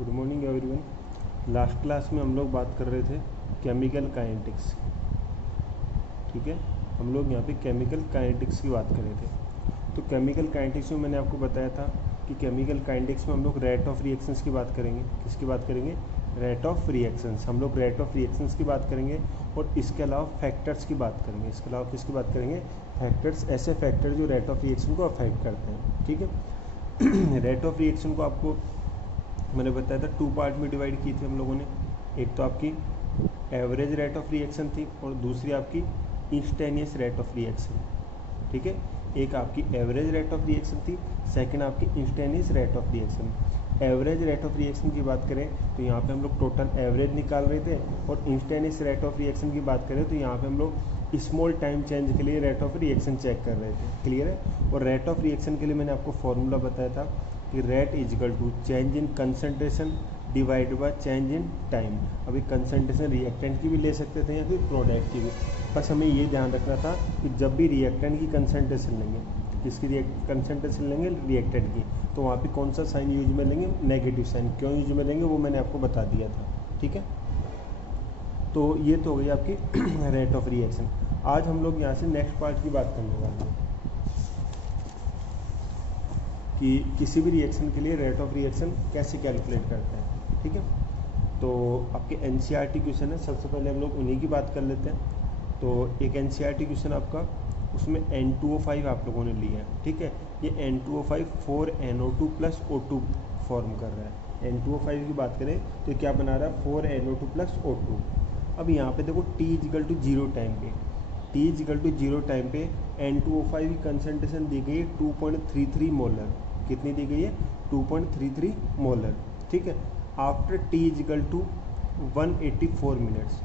Good morning everyone. Last class में हम लोग बात कर रहे थे केमिकल काइनेटिक्स। ठीक है, हम लोग यहाँ पे केमिकल काइनेटिक्स की बात कर रहे थे। तो केमिकल काइनेटिक्स में मैंने आपको बताया था कि केमिकल काइनेटिक्स में हम लोग रेट ऑफ रिएक्शंस की बात करेंगे। किसकी बात करेंगे? Rate of reactions. हम लोग रेट ऑफ रिएक्शंस की बात करेंगे और इसके अलावा फैक्टर्स की बात करेंगे। इसके अलावा किसकी बात करेंगे? फैक्टर्स, ऐसे फैक्टर जो रेट ऑफ रिएक्शन को अफेक्ट करते हैं। ठीक है। रेट ऑफ रिएक्शन को आपको मैंने बताया था 2 पार्ट में डिवाइड की थी हम लोगों ने। एक तो आपकी एवरेज रेट ऑफ रिएक्शन थी और दूसरी आपकी इंस्टेनियस रेट ऑफ रिएक्शन। ठीक है, एक आपकी एवरेज रेट ऑफ रिएक्शन थी, सेकंड आपकी instantaneous rate of reaction. Average rate of reaction की बात करें तो यहाँ पे हम लोग टोटल एवरेज निकाल रहे थे, और इंस्टेनियस रेट ऑफ रिएक्शन की बात करें तो यहाँ पे हम लोग स्मॉल टाइम चेंज के लिए रेट ऑफ रिएक्शन चेक कर रहे थे। क्लियर है? और रेट ऑफ रिएक्शन के लिए मैंने आपको फॉर्मूला बताया था कि rate is equal to change in concentration divide by change in time. अभी कंसंट्रेशन रिएक्टेंट की भी ले सकते थे या फिर प्रोडक्ट की भी, बस हमें ये ध्यान रखना था कि जब भी रिएक्टेंट की कंसंट्रेशन लेंगे, किसकी कंसंट्रेशन लेंगे? रिएक्टेंट की, तो वहाँ पे कौन सा साइन यूज में लेंगे? Negative sign. क्यों यूज में लेंगे वो मैंने आपको बता दिया था। ठीक है, तो ये तो हो गई आपकी रेट ऑफ रिएक्शन। आज हम लोग यहाँ से नेक्स्ट पार्ट की बात करने वाले हैं कि किसी भी रिएक्शन के लिए रेट ऑफ रिएक्शन कैसे कैलकुलेट करते हैं। ठीक है, तो आपके एनसीईआरटी क्वेश्चन है, सबसे पहले हम लोग उन्हीं की बात कर लेते हैं। तो एक एनसीईआरटी क्वेश्चन आपका, उसमें N2O5 आप लोगों ने लिया है। ठीक है, ये N2O5 4NO2 + O2 फॉर्म कर रहा है। N2O5 की बात करें तो क्या बना रहा है? 4NO2 + O2। अब यहाँ पे देखो T = 0 टाइम पे, T = 0 टाइम पे N2O5 की कंसंट्रेशन दी गई है 2.33 मोलर। कितनी दी गई है? 2.33 मोलर। ठीक है, after T = 184 minutes.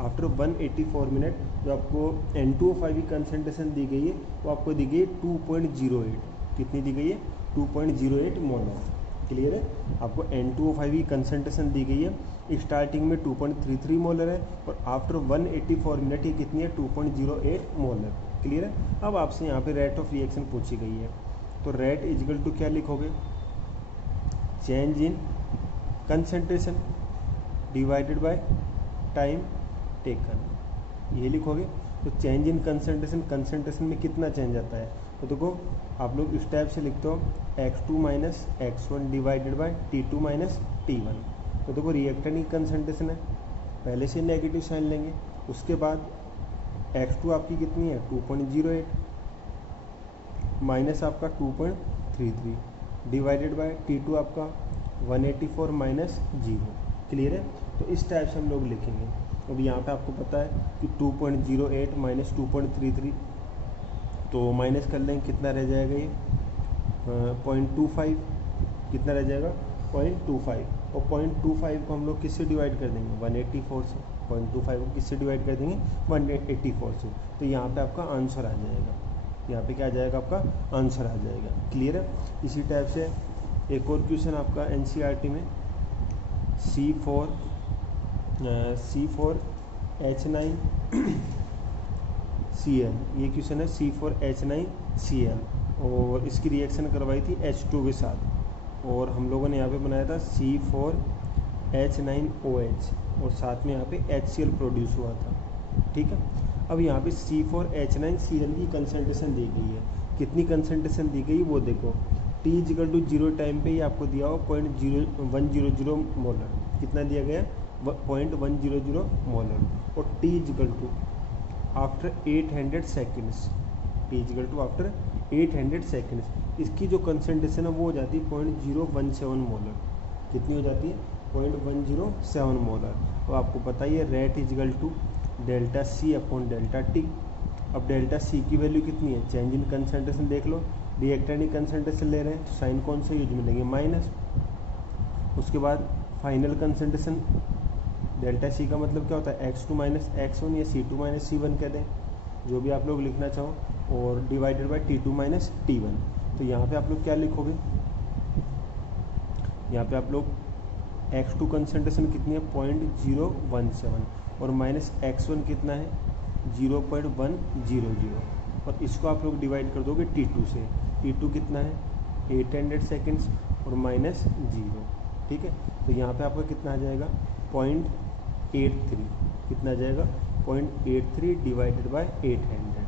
After 184 minute जो आपको N2O5 की कंसंट्रेशन दी गई है वो आपको दी गई है 2.08। कितनी दी गई है? 2.08 मोलर। क्लियर है? आपको N2O5 की कंसंट्रेशन दी गई है, स्टार्टिंग में 2.33 मोलर है और आफ्टर 184 मिनट ये कितनी है? 2.08 मोलर। क्लियर है? अब आपसे यहाँ पे रेट ऑफ रिएक्शन पूछी गई है, तो रेट इज इक्वल टू क्या लिखोगे? Change in concentration divided by time taken, ये लिखोगे। तो चेंज इन कंसंट्रेशन, कंसंट्रेशन में कितना चेंज आता है? तो देखो आप लोग इस टाइप से लिखते हो x2 - x1 divided by T2 - T1। तो देखो रिएक्टेंट की कंसंट्रेशन है, पहले से नेगेटिव साइन लेंगे, उसके बाद x2 आपकी कितनी है? 2.08 माइनस आपका 2.33 डिवाइडेड बाय T2 आपका 184 - 0। क्लियर है? तो इस टाइप से हम लोग लिखेंगे। अब यहाँ पे आपको पता है कि 2.08 - 2.33, तो माइनस कर लेंगे, कितना रह जाएगा? ये 0.25। कितना रह जाएगा? 0.25। और 0.25 को हम लोग किससे डिवाइड कर देंगे? 184 से। 0.25 को किससे डिवाइड कर देंगे? 184 से। तो यहाँ पे आपका आंसर आ जाएगा। यहाँ पे क्या आ जाएगा? आपका आंसर आ जाएगा। क्लियर है? इसी टाइप से एक और क्वेश्चन आपका एनसीईआरटी में C4H9Cl, ये क्वेश्चन है C4H9Cl, और इसकी रिएक्शन करवाई थी H2 के साथ, और हम लोगों ने यहाँ पे बनाया था C4H9OH, और साथ में यहाँ पे HCl प्रोड्यूस हुआ था। ठीक है, अब यहाँ पे C4H9Cl की कंसंट्रेशन दी गई है। कितनी कंसंट्रेशन दी गई वो देखो। T = 0 टाइम पे ये आपको दिया हो 0.100 मोलर। कितना दिया गया? 0.100 मोलर। और T = after 800 seconds, T = after 800 seconds इसकी जो कंसंट्रेशन है वो हो जाती है 0.017 मोलर। कितनी हो जाती है? 0.107 मोलर। तो आपको पता ही है rate is equal to delta C upon delta T। अब डेल्टा C की वैल्यू कितनी है? चेंज इन कंसंट्रेशन देख लो, रिएक्टेंट की कंसंट्रेशन ले रहे हैं तो साइन कौन सा यूज में लेंगे? माइनस। उसके बाद फाइनल कंसंट्रेशन डेल्टा C का मतलब क्या होता है? x2 - x1 या C2 - C1 कह दें, जो भी आप लोग लिखना चाहो, और डिवाइडेड बाय T2 - T1। तो यहाँ पे आप लोग क्या लिखोगे? यहाँ पे आप लोग x2 कंसंट्रेशन कितनी है? 0.017, और माइनस x1 कितना है? 0.100, और इसको आप लोग डिवाइड कर दोगे T2 से। T2 कितना है? 800 सेकेंड्स, और माइनस 0। ठीक है। तो यहाँ पे आपका कितना आ जाएगा 0.83, कितना आ जाएगा 0.83 डिवाइडेड बाय 800।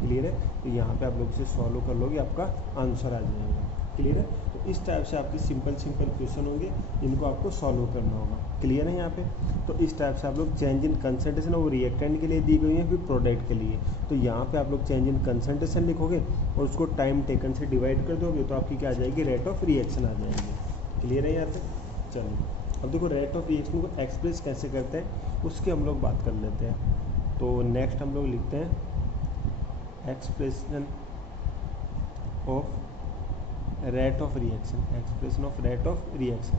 क्लियर है। तो यहाँ पे आप लोग इसे सॉल्व कर लोगे, आपका आंसर आ जाएगा। क्लियर है। तो इस टाइप से आपके सिंपल क्वेश्चन होंगे, इनको आपको सॉल्व करना होगा। क्लियर है यहाँ पे। तो इस टाइप से आप लोग चेंज इन कंसंट्रेशन वो रिएक्टेंट के लिए दी गई है, फिर प्रोडक्ट के लिए। तो यहाँ पे आप लोग चेंज इन कंसंट्रेशन लिखोगे और उसको टाइम टेकन से डिवाइड कर दोगे तो आपकी क्या आ जाएगी, रेट ऑफ रिएक्शन आ जाएगी। क्लियर है यहाँ तक। चलिए अब देखो रेट ऑफ रिएक्शन को एक्सप्रेस कैसे करते हैं उसकी हम लोग बात कर लेते हैं। तो नेक्स्ट हम लोग लिखते हैं expression of rate of reaction, expression of rate of reaction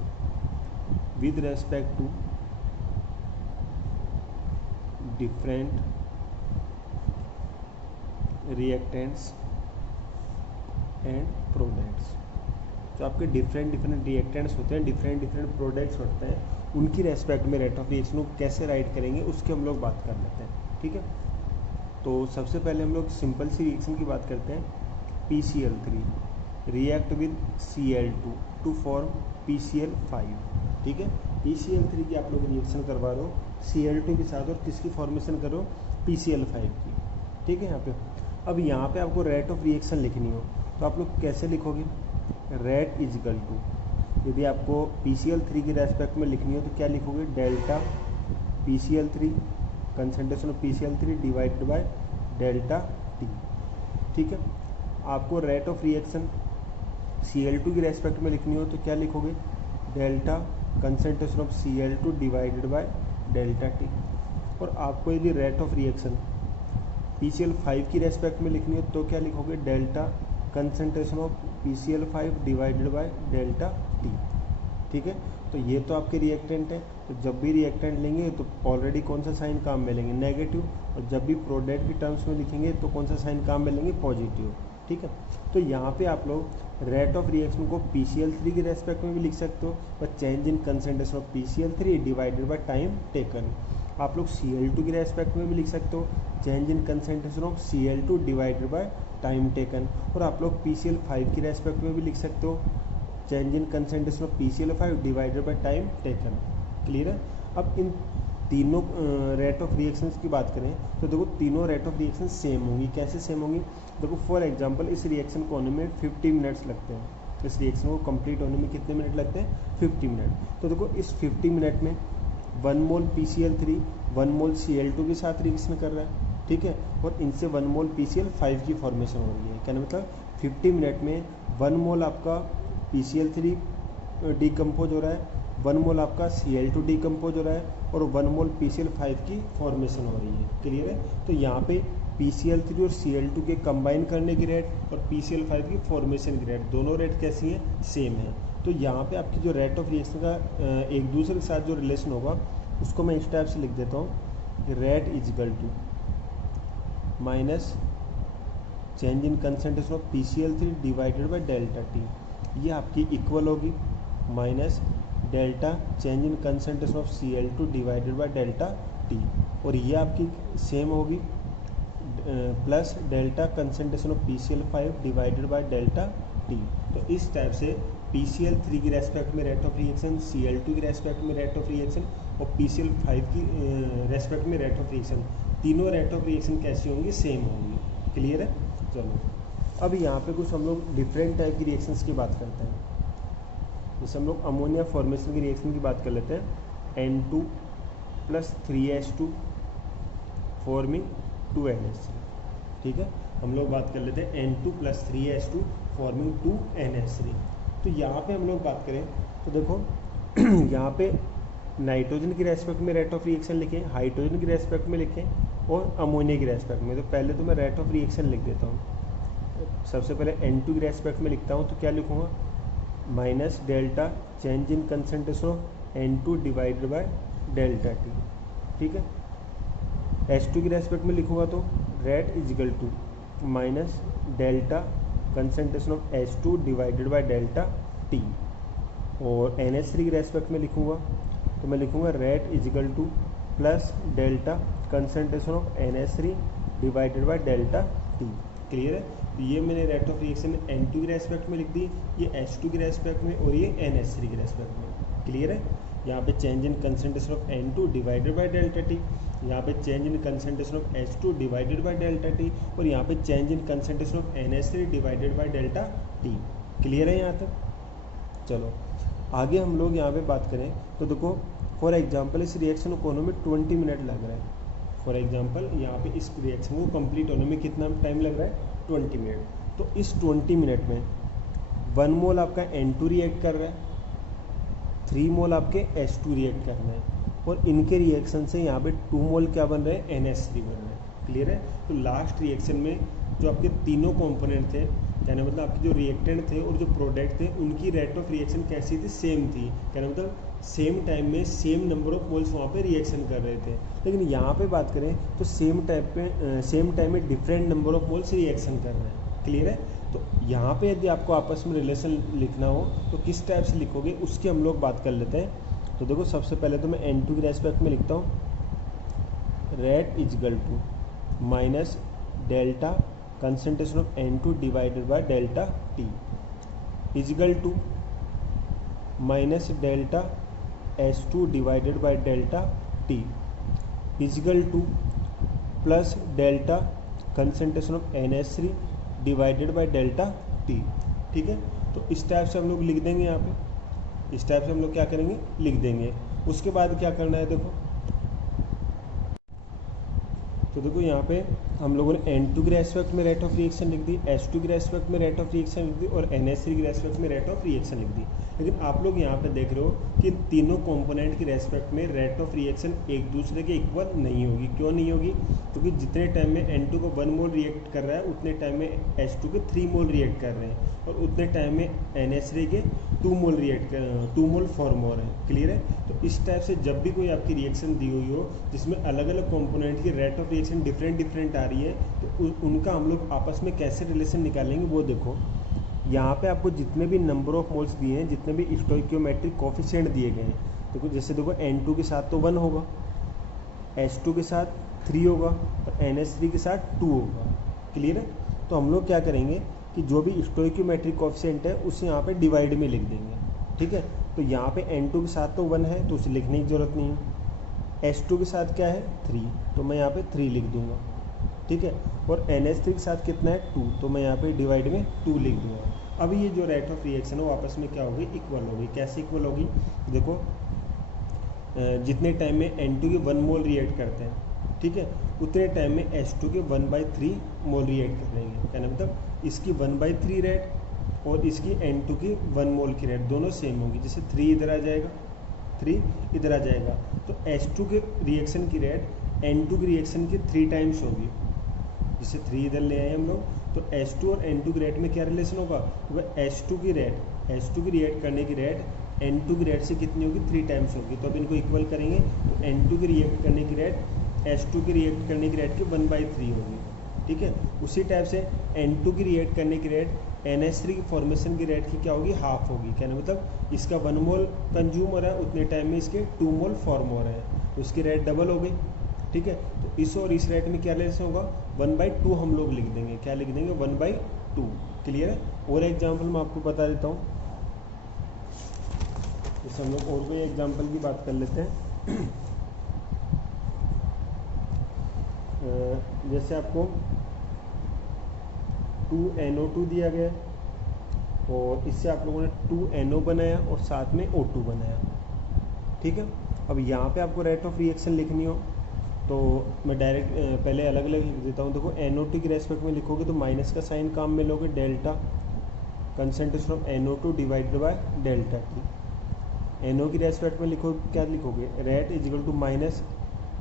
with respect to different reactants and products. जो आपके डिफरेंट रिएक्टेंट्स होते हैं, डिफरेंट प्रोडक्ट्स होते हैं, उनकी रेस्पेक्ट में रेट ऑफ रिएक्शन को कैसे राइट करेंगे उसकी हम लोग बात कर लेते हैं। ठीक है। तो सबसे पहले हम लोग सिंपल सी रिएक्शन की बात करते हैं। PCl3 react with Cl2 to form PCl5। ठीक है। PCl3 की आप लोग रिएक्शन करवा रहे हो Cl2 के साथ और किसकी फॉर्मेशन करो, PCl5 की। ठीक है। यहाँ पे अब यहाँ पे आपको रेट ऑफ रिएक्शन लिखनी हो तो आप लोग कैसे लिखोगे, रेट इजिकल टू, यदि आपको PCl3 की रेस्पेक्ट में लिखनी हो तो क्या लिखोगे, delta PCl3 concentration of PCl3 divided by delta T। ठीक है। आपको रेट ऑफ रिएक्शन Cl2 की रेस्पेक्ट में लिखनी हो तो क्या लिखोगे, delta concentration of Cl2 divided by delta T। और आपको यदि रेट ऑफ रिएक्शन PCl5 की रेस्पेक्ट में लिखनी हो तो क्या लिखोगे, delta concentration of PCl5 divided by delta T। ठीक है। तो ये तो आपके रिएक्टेंट हैं। तो जब भी रिएक्टेंट लेंगे तो ऑलरेडी कौन सा साइन काम में लेंगे, नेगेटिव, और जब भी प्रोडक्ट की टर्म्स में लिखेंगे तो कौन सा साइन काम में लेंगे, पॉजिटिव। ठीक है। तो यहाँ पे आप लोग रेट ऑफ रिएक्शन को PCl3 की रेस्पेक्ट में भी लिख सकते हो और change in concentration of PCl3 divided by time taken. आप लोग Cl2 की रेस्पेक्ट में भी लिख सकते हो, change in concentration of Cl2 divided by time taken. और आप लोग PCl5 की रेस्पेक्ट में भी लिख सकते हो, change in concentration of PCl5 divided by time taken. Clear है। अब इन तीनों रेट ऑफ रिएक्शंस की बात करें तो देखो तीनों रेट ऑफ रिएक्शन सेम होंगी। कैसे सेम होंगी, देखो फॉर एग्जांपल इस रिएक्शन को होने में 50 मिनट्स लगते हैं। इस रिएक्शन को कंप्लीट होने में कितने मिनट लगते हैं, 50 मिनट। तो देखो इस 50 मिनट में 1 मोल PCl3 1 मोल Cl2 के साथ रिएक्शन कर रहा है। ठीक है। और इनसे 1 मोल PCl5 की फॉर्मेशन हो रही है। कहने मतलब 50 मिनट में 1 मोल आपका PCl3 डिकम्पोज हो रहा है, 1 मोल आपका Cl2 डिकम्पोज हो रहा है और 1 मोल PCl5 की फॉर्मेशन हो रही है। क्लियर है। तो यहाँ पे PCl3 और Cl2 के कंबाइन करने की रेट और PCl5 की फॉर्मेशन की रेट, दोनों रेट कैसी हैं, सेम है। तो यहाँ पे आपकी जो रेट ऑफ रिएक्शन का एक दूसरे के साथ जो रिलेशन होगा उसको मैं इस टाइप से लिख देता हूँ, rate is equal to minus change in concentration of PCl3 divided by delta T। ये आपकी इक्वल होगी minus delta change in concentration of Cl2 divided by delta T। और ये आपकी सेम होगी plus delta concentration of PCl5 divided by delta T। तो इस type से PCl3 की रेस्पेक्ट में रेट ऑफ रिएक्शन, Cl2 की रेस्पेक्ट में रेट ऑफ रिएक्शन और PCl5 की रेस्पेक्ट में रेट ऑफ रिएक्शन, तीनों रेट ऑफ रिएक्शन कैसी होंगी, सेम होंगी। क्लियर है। चलो अब यहाँ पे कुछ हम लोग डिफरेंट टाइप की रिएक्शंस की बात करते हैं। जैसे हम लोग अमोनिया फॉर्मेशन की रिएक्शन की बात कर लेते हैं, N2 + 3H2 फॉर्मिंग 2NH3। ठीक है। हम लोग बात कर लेते हैं N2 + 3H2 फॉर्मिंग 2NH3। तो यहाँ पे हम लोग बात करें तो देखो यहाँ पे नाइट्रोजन की रेस्पेक्ट में रेट ऑफ रिएक्शन लिखें, हाइड्रोजन की रेस्पेक्ट में लिखें और अमोनिया की रेस्पेक्ट में। तो पहले तो मैं रेट ऑफ रिएक्शन लिख देता हूँ। सबसे पहले N2 की रेस्पेक्ट में लिखता हूँ तो क्या लिखूँगा, minus delta change in concentration of N2 divided by delta T। ठीक है। H2 की रेस्पेक्ट में लिखूँगा तो rate is equal to minus delta concentration of H2 divided by delta T। और NH3 की रेस्पेक्ट में लिखूँगा तो मैं लिखूँगा rate is equal to plus delta concentration of NH3 divided by delta T। Clear है। तो ये मैंने रेट ऑफ रिएक्शन N2 की रेस्पेक्ट में लिख दी, ये H2 की रेस्पेक्ट में और ये NH3 की रेस्पेक्ट में। क्लियर है। यहाँ पे change in concentration of N2 divided by delta T, यहाँ पे change in concentration of H2 divided by delta T, और यहाँ पे change in concentration of NH3 divided by delta T. Clear है यहाँ तक। चलो आगे हम लोग यहाँ पे बात करें तो देखो फॉर एग्जांपल इस रिएक्शन को होने में 20 मिनट लग रहा है। फॉर एग्जांपल यहाँ पे इस रिएक्शन को कंप्लीट होने में कितना टाइम लग रहा है, 20 मिनट। तो इस 20 मिनट में 1 मोल आपका N2 रिएक्ट कर रहा है, 3 मोल आपके H2 रिएक्ट कर रहे हैं, और इनके रिएक्शन से यहाँ पे 2 मोल क्या बन रहे हैं, NH3 बन रहे हैं। क्लियर है। तो लास्ट रिएक्शन में जो आपके तीनों कंपोनेंट थे, कहने मतलब आपके जो रिएक्टेंट थे और जो प्रोडक्ट थे, उनकी रेट ऑफ रिएक्शन कैसी थी, सेम थी। कहने मतलब सेम टाइम में सेम नंबर ऑफ मोल्स वहाँ पे रिएक्शन कर रहे थे। लेकिन यहाँ पे बात करें तो सेम टाइम में different number of moles reaction कर रहे हैं। क्लियर है। तो यहाँ पे यदि आपको आपस में रिलेशन लिखना हो तो किस टाइप से लिखोगे, उसकी हम लोग बात कर लेते हैं। तो देखो सबसे पहले तो मैं N2 के रेस्पेक्ट में लिखता हूँ, rate is equal to minus delta concentration of N2 divided by delta T is equal to minus delta H2 divided by delta T is equal to plus delta concentration of NH3 divided by delta T. ठीक है। तो इस type से हम लोग लिख देंगे, यहाँ पे इस टाइप से हम लोग क्या करेंगे, लिख देंगे। उसके बाद क्या करना है, देखो तो देखो यहाँ पे हम लोगों ने N2 के रेस्पेक्ट में रेट ऑफ रिएक्शन लिख दी, H2 के रेस्पेक्ट में रेट ऑफ रिएक्शन लिख दी, और NH3 के रेस्पेक्ट में रेट ऑफ रिएक्शन लिख दी। लेकिन आप लोग यहाँ पे देख रहे हो कि तीनों कंपोनेंट के रेस्पेक्ट में रेट ऑफ रिएक्शन एक दूसरे के इक्वल नहीं होगी। क्यों नहीं होगी, क्योंकि जितने टाइम में N2 को 1 मोल रिएक्ट कर रहा है, उतने टाइम में H2 के 3 मोल रिएक्ट कर रहे हैं, और उतने टाइम में NH3 के 2 मोल फॉर्म हो रहे हैं। क्लियर है। तो इस टाइप से जब भी कोई आपकी रिएक्शन दी हुई हो जिसमें अलग अलग कंपोनेंट की रेट ऑफ रिएक्शन डिफरेंट आ रही है, तो उनका हम लोग आपस में कैसे रिलेशन निकालेंगे वो देखो। यहाँ पे आपको जितने भी नंबर ऑफ मोल्स दिए हैं, जितने भी स्टोइकियोमेट्रिक कोफिशिएंट दिए गए हैं, देखो जैसे देखो N2 के साथ तो 1 होगा, H2 के साथ 3 होगा, और NH3 के साथ 2 होगा। क्लियर है। तो हम लोग क्या करेंगे कि जो भी स्टोइकियोमेट्रिक कोफिशिएंट है उसे यहाँ पे डिवाइड में लिख देंगे। ठीक है। तो यहाँ पे N2 के साथ तो 1 है तो उसे लिखने की ज़रूरत नहीं है। H2 के साथ क्या है, 3, तो मैं यहाँ पे 3 लिख दूंगा। ठीक है। और NH3 के साथ कितना है, 2, तो मैं यहाँ पे डिवाइड में 2 लिख दूंगा। अब ये जो रेट ऑफ रिएक्शन है वो आपस में क्या होगी, इक्वल होगी। कैसे इक्वल होगी, देखो जितने टाइम में N2 के 1 मोल रिएक्ट करते हैं, ठीक है, उतने टाइम में H2 के 1/3 मोल रिएक्ट कर लेंगे। कहना मतलब इसकी 1/3 रेट और इसकी N2 की 1 मोल की रेट दोनों सेम होगी। जैसे 3 इधर आ जाएगा, 3 इधर आ जाएगा, तो H2 के रिएक्शन की रेट N2 की रिएक्शन की 3 टाइम्स होगी। जैसे 3 इधर ले आए हम लोग, तो H2 और N2 की रेट में क्या रिलेशन होगा, तो H2 की रिएक्ट करने की रेट N2 की रेट से कितनी होगी, 3 टाइम्स होगी। तो अब इनको इक्वल करेंगे तो N2 की रिएक्ट करने की रेट H2 की रिएक्ट करने की रेट की 1/3 होगी। ठीक है। उसी टाइप से N2 की रिएक्ट करने की रेट NH3 की फॉर्मेशन की रेट की क्या होगी, हाफ होगी। कहना मतलब इसका 1 मोल कंज्यूम हो रहा है, उतने टाइम में इसके 2 मोल फॉर्म हो रहे हैं, तो उसकी रेट डबल हो गई। ठीक है। तो इस और इस रेट में क्या रिलेशन होगा, 1/2 हम लोग लिख देंगे। क्या लिख देंगे, 1/2। क्लियर है। और एग्जाम्पल मैं आपको बता देता हूँ, जैसे हम लोग और कोई एग्जाम्पल की बात कर लेते हैं। जैसे आपको 2NO2 दिया गया है और इससे आप लोगों ने 2NO बनाया और साथ में O2 बनाया। ठीक है। अब यहाँ पे आपको रेट ऑफ रिएक्शन लिखनी हो तो मैं डायरेक्ट पहले अलग अलग लिख देता हूँ। देखो NO2 के रेस्पेक्ट में लिखोगे तो माइनस का साइन काम में लोगे, delta concentration of NO2 divided by delta T. NO की रेस्पेक्ट में लिखो, क्या लिखोगे, rate is equal to minus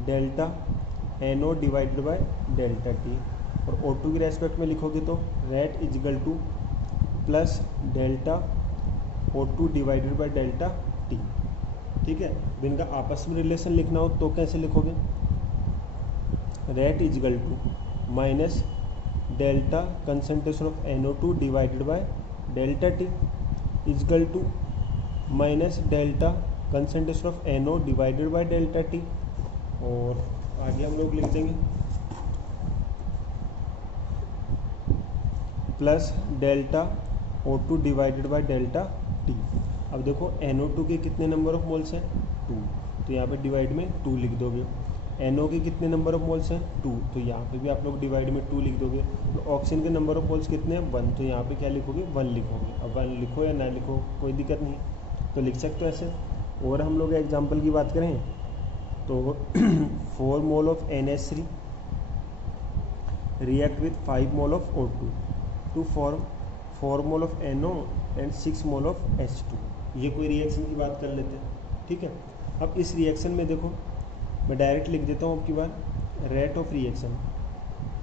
delta NO divided by delta T. और O2 की रेस्पेक्ट में लिखोगे तो rate is equal to plus delta O2 divided by delta T. ठीक है। अब इनका आपस में रिलेशन लिखना हो तो कैसे लिखोगे, rate is equal to minus delta concentration of NO2 divided by delta T is equal to minus delta concentration of NO divided by delta T. और आगे हम लोग लिख देंगे plus delta O2 divided by delta T. अब देखो NO2 के कितने नंबर ऑफ मोल्स हैं 2, तो यहाँ पे डिवाइड में 2 लिख दोगे। NO के कितने नंबर ऑफ मोल्स हैं 2, तो यहाँ पे भी आप लोग डिवाइड में 2 लिख दोगे। तो ऑक्सीजन के नंबर ऑफ मोल्स कितने हैं 1, तो यहाँ पे क्या लिखोगे 1 लिखोगे। अब 1 लिखो या ना लिखो कोई दिक्कत नहीं, तो लिख सकते हो ऐसे। और हम लोग एग्जाम्पल की बात करें तो 4 mole of NH3 react with 5 mole of O2 to form 4 mole of NO and 6 mole of H2। ये कोई रिएक्शन की बात कर लेते हैं, ठीक है। अब इस रिएक्शन में देखो मैं डायरेक्ट लिख देता हूँ आपकी बार रेट ऑफ रिएक्शन।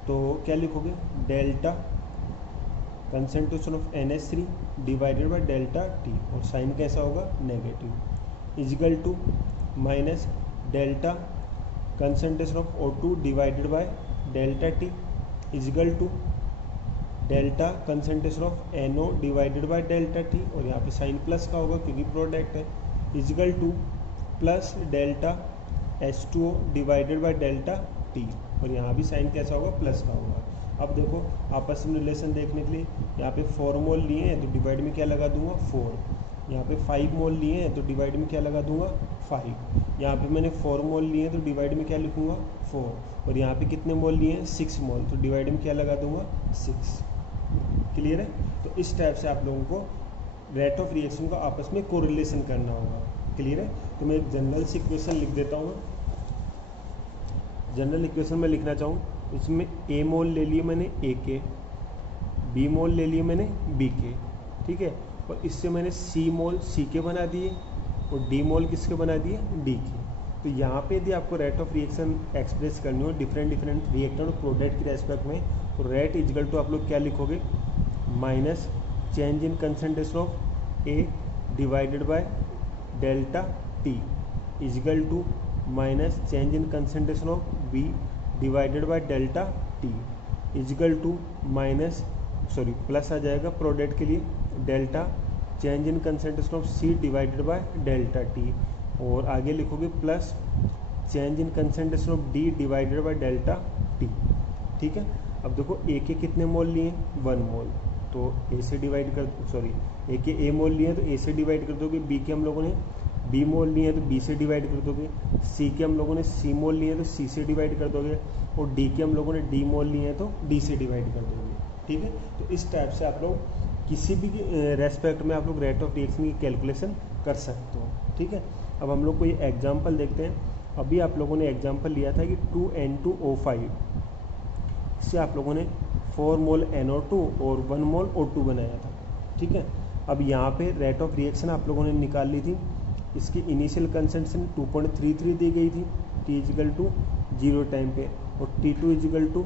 तो क्या लिखोगे delta concentration of NH3 divided by delta T, और साइन कैसा होगा negative, is equal to minus delta concentration of O2 divided by delta T is equal to delta concentration of NO divided by delta T, और यहाँ पे sign plus का होगा क्योंकि product है, is equal to plus delta H2O divided by delta T, और यहाँ भी साइन कैसा होगा प्लस का होगा। अब देखो आपस में रिलेशन देखने के लिए यहाँ पे 4 मोल लिए हैं तो डिवाइड में क्या लगा दूंगा 4, यहाँ पे 5 मोल लिए हैं तो डिवाइड में क्या लगा दूंगा 5, यहाँ पे मैंने 4 मोल लिए हैं तो डिवाइड में क्या लिखूंगा 4, और यहाँ पे कितने मोल लिए हैं 6 मोल, तो डिवाइड में क्या लगा दूंगा 6। क्लियर है। तो इस टाइप से आप लोगों को रेट ऑफ रिएक्शन का आपस में कोरिलेशन करना होगा। क्लियर है। तो मैं एक जनरल सी इक्वेशन लिख देता हूँ। जनरल इक्वेशन में लिखना चाहूँ इसमें A मोल ले लिए मैंने A के, B मोल ले लिए मैंने B के, ठीक है, और इससे मैंने C मोल C के बना दिए और D मोल किसके बना दिए D के। तो यहाँ पे यदि आपको रेट ऑफ रिएक्शन एक्सप्रेस करनी हो डिफरेंट रिएक्टर और प्रोडक्ट के रेस्पेक्ट में, तो रेट इजगल टू आप लोग क्या लिखोगे minus change in concentration of A divided by delta T equal to minus change in concentration of B divided by delta T equal to minus plus आ जाएगा product के लिए delta change in concentration of C divided by delta T, और आगे लिखोगे plus change in concentration of D divided by delta T। ठीक है। अब देखो A के कितने मोल लिए 1 मोल, तो A से डिवाइड कर A के A मोल लिए तो A से डिवाइड कर दोगे, B के हम लोगों ने B मोल लिए हैं तो B से डिवाइड कर दोगे, C के हम लोगों ने C मोल लिए हैं तो C से डिवाइड कर दोगे, और D के हम लोगों ने D मोल लिए हैं तो D से डिवाइड कर दोगे। ठीक है। तो इस टाइप से आप लोग किसी भी रेस्पेक्ट में आप लोग रेट ऑफ रिएक्शन की कैलकुलेशन कर सकते हो। ठीक है। अब हम लोग कोई एग्जाम्पल देखते हैं। अभी आप लोगों ने एग्जाम्पल लिया था कि 2N2O5, इससे आप लोगों ने 4 मोल NO2 और 1 मोल O2 बनाया था। ठीक है। अब यहाँ पे रेट ऑफ रिएक्शन आप लोगों ने निकाल ली थी। इसकी इनिशियल कंसंट्रेशन 2.33 दी गई थी T इजिकल टू 0 टाइम पे, और T2 इजिकल टू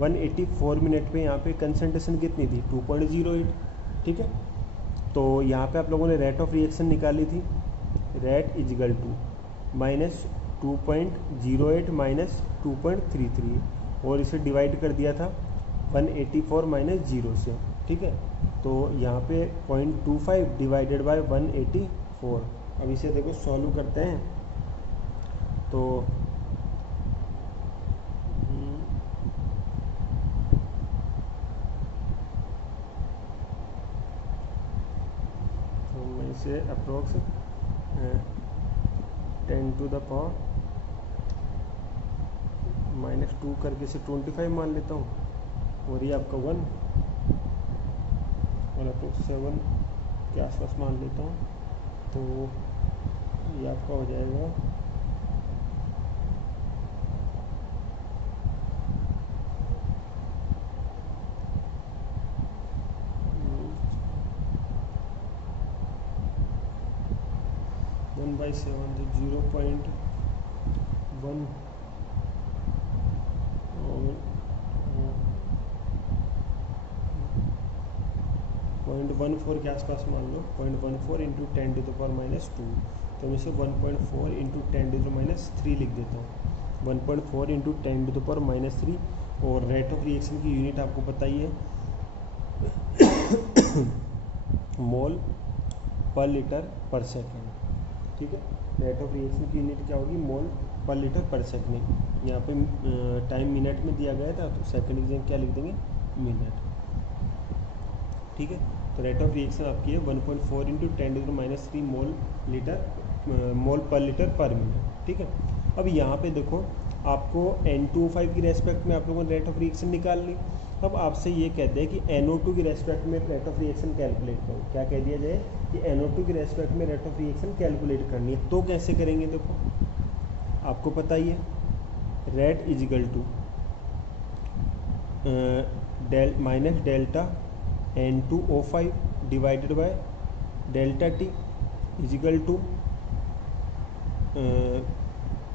184 मिनट पे यहाँ पे कंसंट्रेशन कितनी थी 2.08। ठीक है। तो यहाँ पे आप लोगों ने रेट ऑफ रिएक्शन निकाली थी, rate is equal to minus 2.08 minus 2.33, और इसे डिवाइड कर दिया था 184 माइनस 0 से। ठीक है। तो यहाँ पे 0.25 डिवाइडेड बाय 184। अब इसे देखो सॉल्व करते हैं तो मैं इसे अप्रोक्स 10 टू द पावर -2 करके इसे 25 मान लेता हूँ, और ये आपका 1 और अप्रोक्स 7 के आसपास मान लेता हूँ, तो ये आपका हो जाएगा 1/7, तो 0.1 और 0.14 के आसपास मान लो, 0.14 इंटू 10 टू द पावर -2, तो मैं इसे 1.4 इंटू 10 टू द -3 लिख देता हूँ। 1.4 इंटू 10 टू द पावर -3, और रेट ऑफ रिएक्शन की यूनिट आपको पता ही है मोल पर लीटर पर सेकेंड। ठीक है। रेट ऑफ रिएक्शन की यूनिट क्या होगी मोल पर लीटर पर सेकेंड। यहाँ पे टाइम मिनट में दिया गया था, तो सेकेंड की जगह क्या लिख देंगे मिनट। ठीक है। तो तो रेट ऑफ रिएक्शन आपकी है 1.4 इंटू 10⁻³ मोल पर लीटर पर मिनट। ठीक है, अब यहाँ पे देखो आपको N2O5 की रेस्पेक्ट में आप लोगों ने रेट ऑफ रिएक्शन निकाल ली। अब आपसे ये कहते हैं कि NO2 की रेस्पेक्ट में रेट ऑफ रिएक्शन कैलकुलेट करो। क्या कह दिया जाए कि NO2 की रेस्पेक्ट में रेट ऑफ रिएक्शन कैलकुलेट करनी है। तो कैसे करेंगे, देखो आपको पता ही है rate is equal to minus delta N2O5 divided by delta T is equal to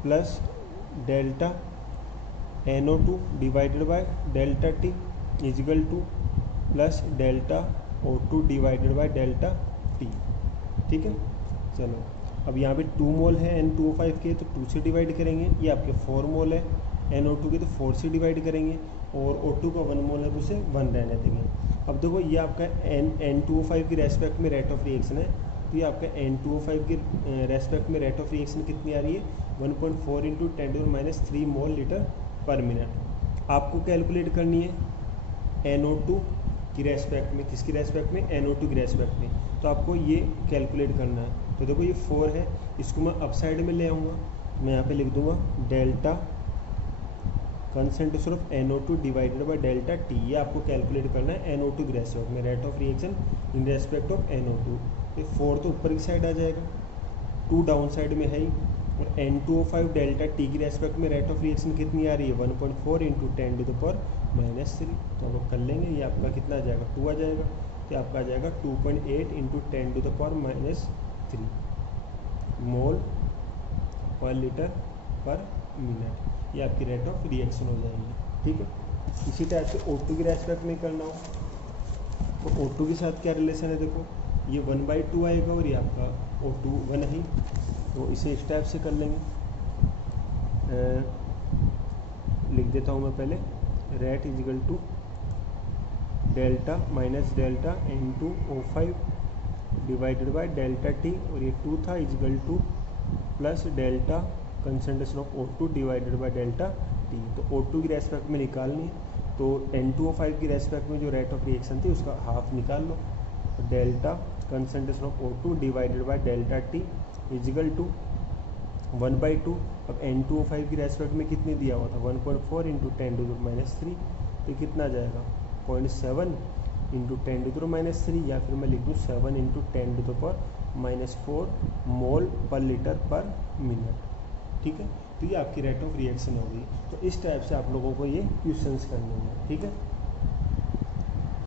plus delta NO2 divided by delta T is equal to plus delta O2 divided by delta T। ठीक है, चलो अब यहाँ पे 2 मोल है N2O5 के तो 2 से डिवाइड करेंगे, ये आपके 4 मोल है NO2 के तो 4 से डिवाइड करेंगे, और O2 का 1 मोल है तो उसे 1 रहने देंगे। अब देखो ये आपका N2O5 की रेस्पेक्ट में रेट ऑफ रिएक्शन है, तो ये आपका N2O5 की रेस्पेक्ट में रेट ऑफ रिएक्शन कितनी आ रही है 1.4 इंटू 10⁻³ मोल लीटर पर मिनट। आपको कैलकुलेट करनी है NO2 की रेस्पेक्ट में, किसकी रेस्पेक्ट में, NO2 की रेस्पेक्ट में। तो आपको ये कैलकुलेट करना है। तो देखो ये 4 है, इसको मैं अप साइड में ले आऊँगा, मैं यहाँ पे लिख दूँगा delta concentration of NO2 divided by delta T। ये आपको कैलकुलेट करना है NO2 की रेस्पेक्ट में rate of reaction in respect of NO2। ये 4 तो ऊपर की साइड आ जाएगा, 2 डाउन साइड में है ही, और N2O5 डेल्टा T की रेस्पेक्ट में रेट ऑफ रिएक्शन कितनी आ रही है 1.4 इंटू 10⁻³ तो आप कर लेंगे, ये आपका कितना आ जाएगा 2 आ जाएगा, तो आपका आ जाएगा 2.8 इंटू 10⁻³ मोल पर लीटर पर मिनट। ये आपकी रेट ऑफ रिएक्शन हो जाएगी। ठीक है, इसी टाइप से O2 की रेस्पेक्ट में करना हो तो O2 के साथ क्या रिलेशन है, देखो ये 1/2 आएगा और ये आपका O2 1 ही, तो इसे इस टाइप से कर लेंगे। लिख देता हूँ मैं पहले, rate is equal to delta minus delta N2O5 divided by delta T, और ये 2 था is equal to plus delta concentration of O2 divided by delta T। तो O2 की रेस्पेक्ट में निकालनी है, तो N2O5 की रेस्पेक्ट में जो रेट ऑफ रिएक्शन थी उसका हाफ निकाल लो, delta concentration of O2 divided by delta T is equal to 1/2। अब N2O5 की रेस्पेक्ट में कितनी दिया हुआ था 1.4 इंटू 10⁻³, तो कितना आ जाएगा 0.7 इंटू 10⁻³ या फिर मैं लिख दूँ 7 इंटू 10⁻⁴ मोल पर लीटर पर मिनट। ठीक है, तो ये आपकी रेट ऑफ रिएक्शन होगी। तो इस टाइप से आप लोगों को ये क्वेश्चंस करने हैं। ठीक है।